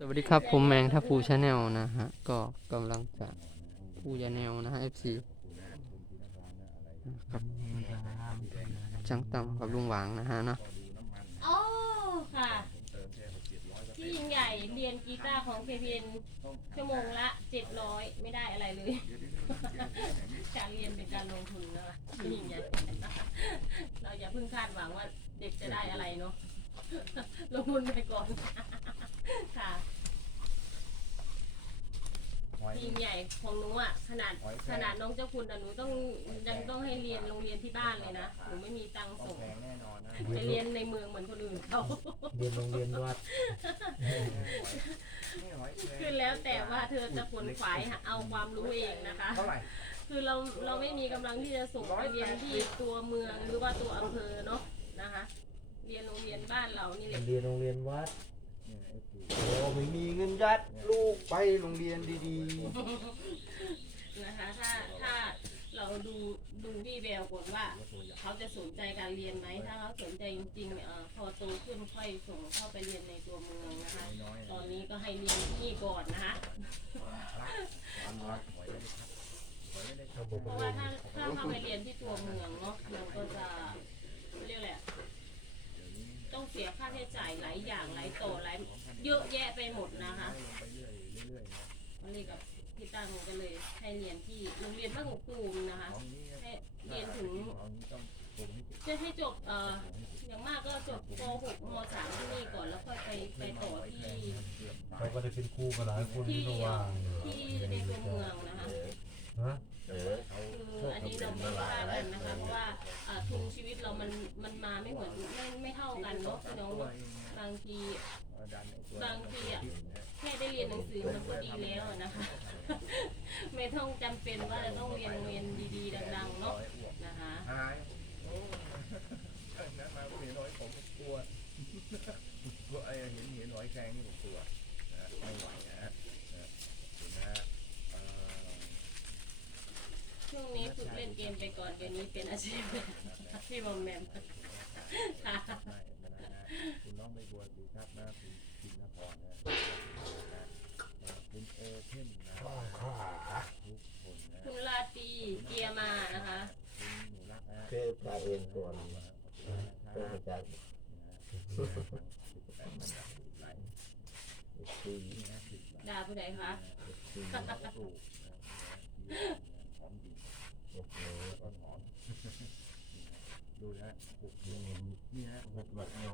สวัสดีครับ ผมแมงทัพพูชาแนลนะฮะ ก็กำลังจะพูชาแนลนะฮะ FC ครับช่างต่ำกับลุงหวางนะฮะเนาะโอ้ค่ะที่ยิ่งใหญ่เรียนกีตาร์ของเควินชั่วโมงละเจ็ดร้อยไม่ได้อะไรเลย การเรียนเป็นการลงทุนนะคะที่ยิ่งใหญ่เราอย่าเพิ่งคาดหวังว่าเด็กจะได้อะไรเนาะลงทุนไปก่อน ค่ะที่ยิ่งใหญ่ของหนูอะขนาดขนาดน้องเจ้าคุณอะหนูต้องยังต้องให้เรียนโรงเรียนที่บ้านเลยนะหนูไม่มีตังค์ส่งแพงแน่นอนนะไปเรียนในเมืองเหมือนคนอื่นเขา เรียนโรงเรียนวัดนี่หอยแครงคือแล้วแต่ว่าเธอจะขนขวายหาเอาความรู้เองนะคะ เท่าไหร่ คือเราเราไม่มีกำลังที่จะส่งไปเรียนที่ตัวเมืองหรือว่าตัวอำเภอเนาะนะคะ เรียนโรงเรียนบ้านเรานี่แหละ เรียนโรงเรียนวัดเนี่ยไอ้ปู่ โอ้ไม่มีเงินยัดลูกไปโรงเรียนดีนะคะถ้าถ้าเราดูดูวี่แววก่อนว่า เขาจะสนใจการเรียนไหมถ้าเขาสนใจจริงๆเอ่อพอโตขึ้นค่อยส่งเข้าไปเรียนในตัวเมืองนะคะน้อยตอนนี้ก็ให้เรียนที่นี่ก่อนนะคะๆน้อยหอยไม่ได้ครับหอยไม่ได้ครับเพราะว่าถ้าถ้าเข้าไปเรียนที่ตัวเมืองเนาะมันก็จะเรียกอะไรอะต้องเสียค่าใช้จ่ายหลายอย่างหลายโตหลาย เยอะแยะไปหมดนะคะไปเรื่อยเรื่อยๆนะมันเลยกับพี่ตั้งก็เลยให้เรียนที่โรงเรียนบ้านหูปูมนะคะของนี้ให้เรียนถึงของนี้ต้องปรุงให้เสร็จะให้จบเอ่ออย่างมากก็จบป .6 ม .3 ที่นี่ก่อนแล้วค่อยไปไปต่อที่เกือบตาเขายก็ได้เป็นครูกับหลายคนที่ที่ระว่างที่ในตัวเมืองนะคะ ฮะเออเขาคืออันนี้เราไม่ว่ากันนะคะเพราะว่าอ่าทุนชีวิตเรามันมันมาไม่เหมือนไม่ไม่เท่ากันเนาะพี่น้องเนาะเอง บางทีดันไอ้ตัวบางทีอะแค่ได้เรียนหนังสือมันก็ดีแล้วอะนะคะ ไม่ต้องจำเป็นว่าจะต้องเรียนโรงเรียนดีๆ ดังๆเนาะนะคะ หายโอ้นั้นมาเห็นหอยผมก็กลัวกลัวไอ้เห็นเห็นหอยแครงนี่ผมกลัวนะไม่ไหวนะฮะนะเห็นนะฮะเอ่อช่วงนี้ฝึกเล่นเกมไปก่อนเดี๋ยวนี้เป็นอาชีพพี่บอมแมมค่ะใช่นะฮะ คุณน้องใบบัวดูครับนะคุณพินพรนะคุณโอเพ่นนะทุกคนนะคุณลาตรีเกียมานะคะคุณหนูรักนะเทพพระเองก่อนก็อาจารย์คุยนะด่าผู้ใดคะดูนะหอมดีโอ้โหต้นหอมดูนะนี่นะปลูกแบบนี้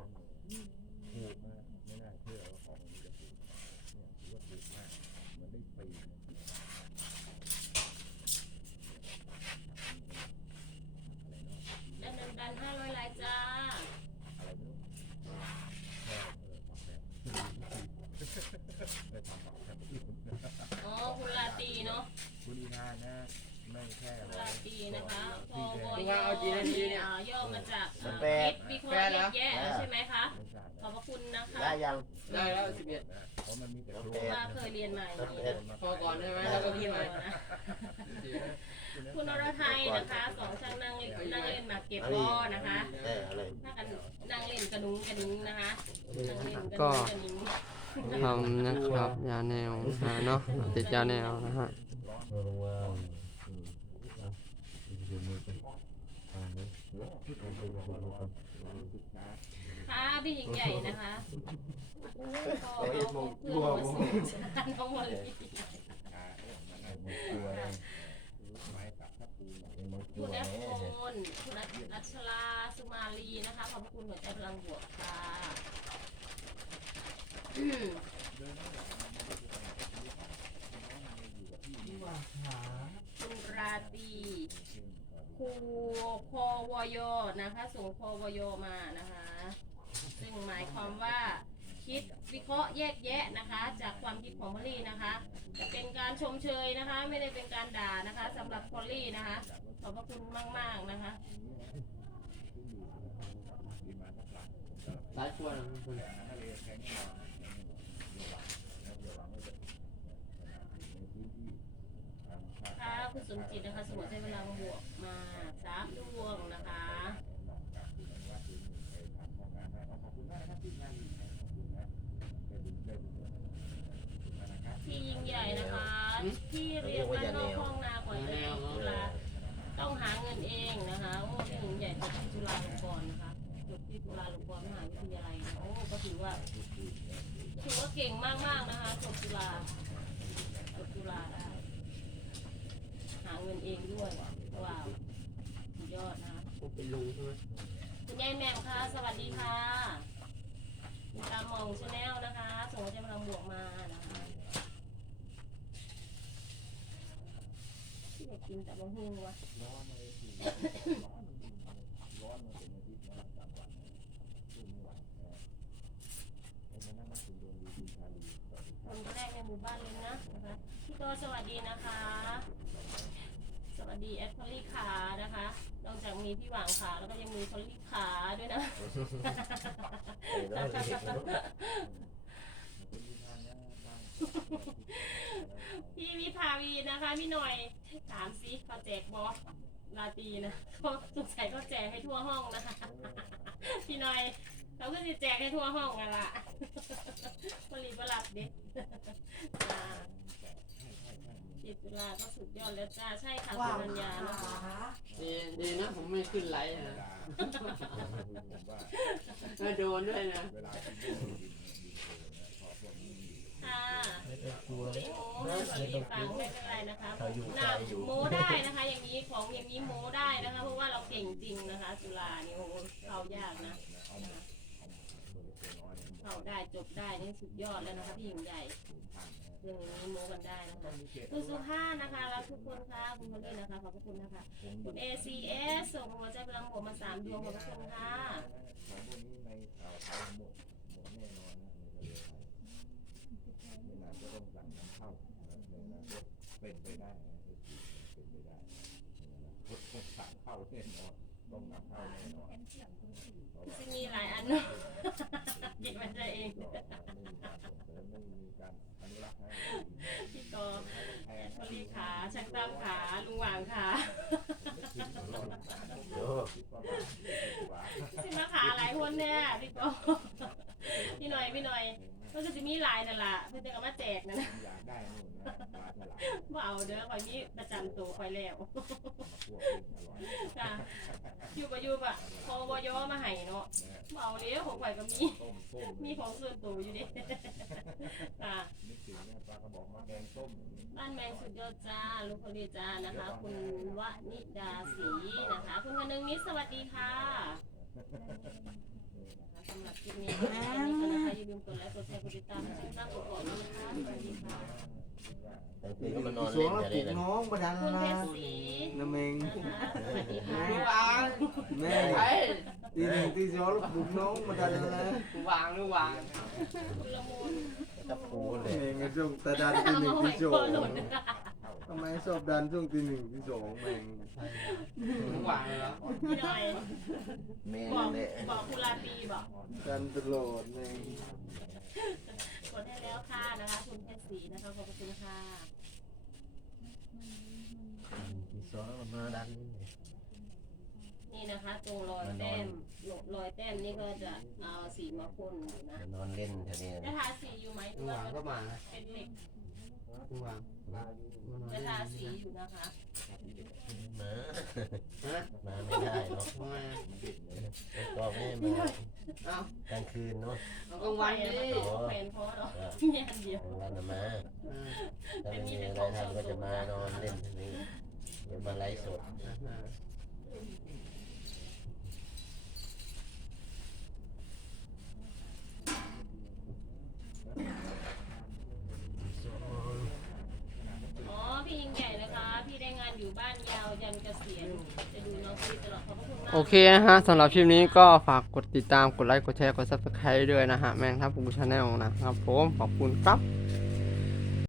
ปลูกนะไม่น่าเชื่อว่าของมันจะปลูกเนี่ยถือว่าปลูกมากเหมือนได้ปีนะ ดันดันดันห้าร้อยลายจ้า อะไรไม่รู้แค่เออปากแบบไปทำปากแบบ อ๋อคุณลาตรีเนาะ คุณอีนานนะ ไม่แค่คุณลาตรีนะคะพที่อแดวงยอ่าย่อมาจากอ่าคิดวิเคราะห์แยกแยะใช่ไหมคะไม่ใช่ขอบพระคุณนะคะได้ยังได้แล้วสิบเอ็ดนะเพราะมันมีแต่ครูว่าเคยเรียนมาอย่างนี้นะพอก่อนได้ไหมแล้วก็ขึ้นมาคุณอรไทยนะคะสองช่างนั่งนั่งเล่นหมากเก็บล้อนะคะเอออะไรถ้ากันนั่งเล่นกระนุงกระนิ้งนะคะนั่งเล่นกระก็นุงกระนิ้งทำนะครับยาแนวนะฮะเนาะติดยาแนวนะฮะ ค่ะพี่หญิงใหญ่นะคะโอ้ยพอเอาของเพื่อนมาส่งน้องวอลลี่ตัวอะไรไม้ตัดถ้าปูยังม่ตัคุณแอแน่ฟโฟนคุณรัชลาสุมาลีนะคะขอบคุณหัวใจพลังบวกค่ะคุณราตรี รูควอยนะคะ ส่งควอยมานะคะ ซึ่งหมายความว่าคิดวิเคราะห์แยกแยะนะคะ จากความคิดของพอลลี่นะคะจะเป็นการชมเชยนะคะ ไม่ได้เป็นการด่านะคะสำหรับพอลลี่นะคะ ขอบพระคุณมาก ๆนะคะหลายคนคุณ ค่ะคุณสมจิตนะคะ สมุทรใจพลังบวกมาสามดวงนะคะ ขอบคุณมากนะครับที่งานขอบคุณนะได้บุญได้บุญ ใหญ่นะคะ ที่เรียนบ้านนอกห้องนาก่อนจะจบจุฬาต้องหาเงินเองนะคะโอ้พี่หญิงใหญ่จบที่จุฬาลงกรณ์นะคะจบที่จุฬาลงกรณ์มหาวิทยาลัยโอ้ก็ถือว่าถือว่าเก่งมากๆนะคะจบจุฬาจบจุฬาได้หาเงินเองด้วยว้าวสุดยอดนะคะ ผมเป็นลุงใช่ไหมคุณยายแหม่มค่ะ สวัสดีค่ะตามหมองชาแนลนะคะ ส่งหัวใจพลังบวกมานะคะที่อยา กินแต่บะฮุงวะร้อนเลยสิร้อนมาเป็นอาทิตย์นะสามวันสู้ไม่ไหวนะเพราะฉะนั้นนักสุดดวงดีคุณชาลีสวัสดีครับนแรกในหมู่บ้านเลยนะนะคะพี่โตสวัสดีนะคะ สวัสดีแอดพอลลี่ขานะคะ นอกจากมีพี่หวางขาแล้วก็ยังมีพอลลี่ขาด้วยนะ เป็นวิธานนะบ้างพี่วิภาวีนะคะพี่หน่อย ถามซิเขาแจกบอสลาตรีนะเขาสงสัยเขาแจกให้ทั่วห้องนะคะพี่หน่อยเขาก็จะแจกให้ทั่วห้องกันละบริบลับเด็กจ้าจิตจุฬาก็สุดยอดแล้วจ้าใช่ค่ะคุณรัญญานะคะดีดีนะผมไม่ขึ้นไลฟ์นะผมว่าก็โดนด้วยนะ ค่ะไม่ต้องกลัวโอ้ยสวัสดีฟังไม่เป็นไรนะคะหน้าโม้ได้นะคะ อย่างนี้ของอย่างนี้โม้ได้นะคะ เพราะว่าเราเก่งจริงนะคะ จุฬานี่โอ้โหเข้ายากนะเอาหมดเอาหมดตัวน้อยเนี่ยเข้าได้จบได้นี่สุดยอดแล้วนะคะพี่หญิงใหญ่ศูนย์พันนะเรื่องนี้โม้กันได้นะคะมีเขตคุณสุภาพนะคะรักทุกคนค่ะคุณพอลลี่นะคะขอบพระคุณนะคะผมคุณ ACS ส่งหัวใจพลังบวกมาสามดวงขอบพระคุณค่ะ ไม่นานก็ต้องสั่งน้ำเข้าในอนาคตเป็นไปได้เป็นไปได้ในอนาคตต้องสั่งเข้าแน่นอนต้องนำเข้าแน่นอนเพราะว่าจะมีหลายอันเนาะเก็บมันใจเองไม่มีการอนุรักษ์ให้พี่กอแพงพลีขาช่างตั้มขาลุงหวางขาโอ้สิมาขาหลายคนแน่พี่กอพี่หน่อยพี่หน่อย ก็จะมีหลายนั่นล่ะเพื่อนจะก็มาแจกนั่นนะอยากได้นู่นนะปลาฉลามบ่เอาเด้อคอยมีประจำตัวคอยแล้วพวกปิ้งอร่อยค่ะอยู่ประยุบอะพอวอยอมาให้เนาะนะบ่เอาเด้อของข่อยก็มี ต้มส้มมีของส่วนตัวอยู่เดิค่ะนึกถึงเนี่ยปลากระบอกมาแกงส้มบ้านแมงสุดยอดจ้าลูกพลีจ้านะคะ คุณวนิดาศรีนะคะ คุณคนึงนิดสวัสดีค่ะ สำหรับคลิปนี้ก็แค่นี้ก่อนะคะอย่าลืมกดไลค์กดแชร์กดติดตามช่องตั้งกดก่อนนะคะสวัสดีค่ะแต่คืนก็มานอนสวเล่งนแล้วกันปลุนี่นะกน้องประดันคุณเพนะชรศรีน้ำเมงนะคะสวัสดีค่ะกูวางแม่ตีหนึ่งตีสองแล้วปลุกน้องประดันนะกูวางหรือวางคุณละมุนตะปูเลยเมงก็ช่วงตาดันตีเอาหนึ่งตีสอก่อนงหล่นำไมชอบดันช่วงตีหนึ่งตีสองแมงมึงวางแล้วพี่หน่อยแม่บอกเลยบอกคุณลาตรีบอกดันตลอดแมงกดให้แล้วค่ะนะคะคุณเพชรศรีนะคะขอบคุณค่ะมีสองมาดันนี่นะคะ ตรงรอยแต้มรอยแต้มนี่ก็จะเอาสีมาพ่นอยู่นะนอนเล่นแถวนี้จะทาสีอยู่ไหมหมึรืงอว่าวางก็มานะเป็นเหล็กมึงวาง จะทาสีอยู่นะคะมาฮะมาไม่ได้หรอกทำไมก็ไม่มากลางคืนเนาะเอากลางวันดิแขวนพอเหรอแย่เดียวกลางวันน่ะมาเออถ้าไม่มีอะไรทำก็จะมานอนเล่นแถวนี้เดี๋ยวมาไลฟ์สดนะ อ๋อพี่ยิงใหญ่นะคะ พี่ได้งาน อยู่บ้านยาวยันเกษียณจะดูน้องพีตลอดขอบพระคุณมาก โอเคนะฮะสำหรับคลิปนี้ก็ฝากกดติดตามกดไลค์กดแชร์กด subscribe ด้วยนะฮะแมงทับปูชาแนลนะครับผมขอบคุณครับ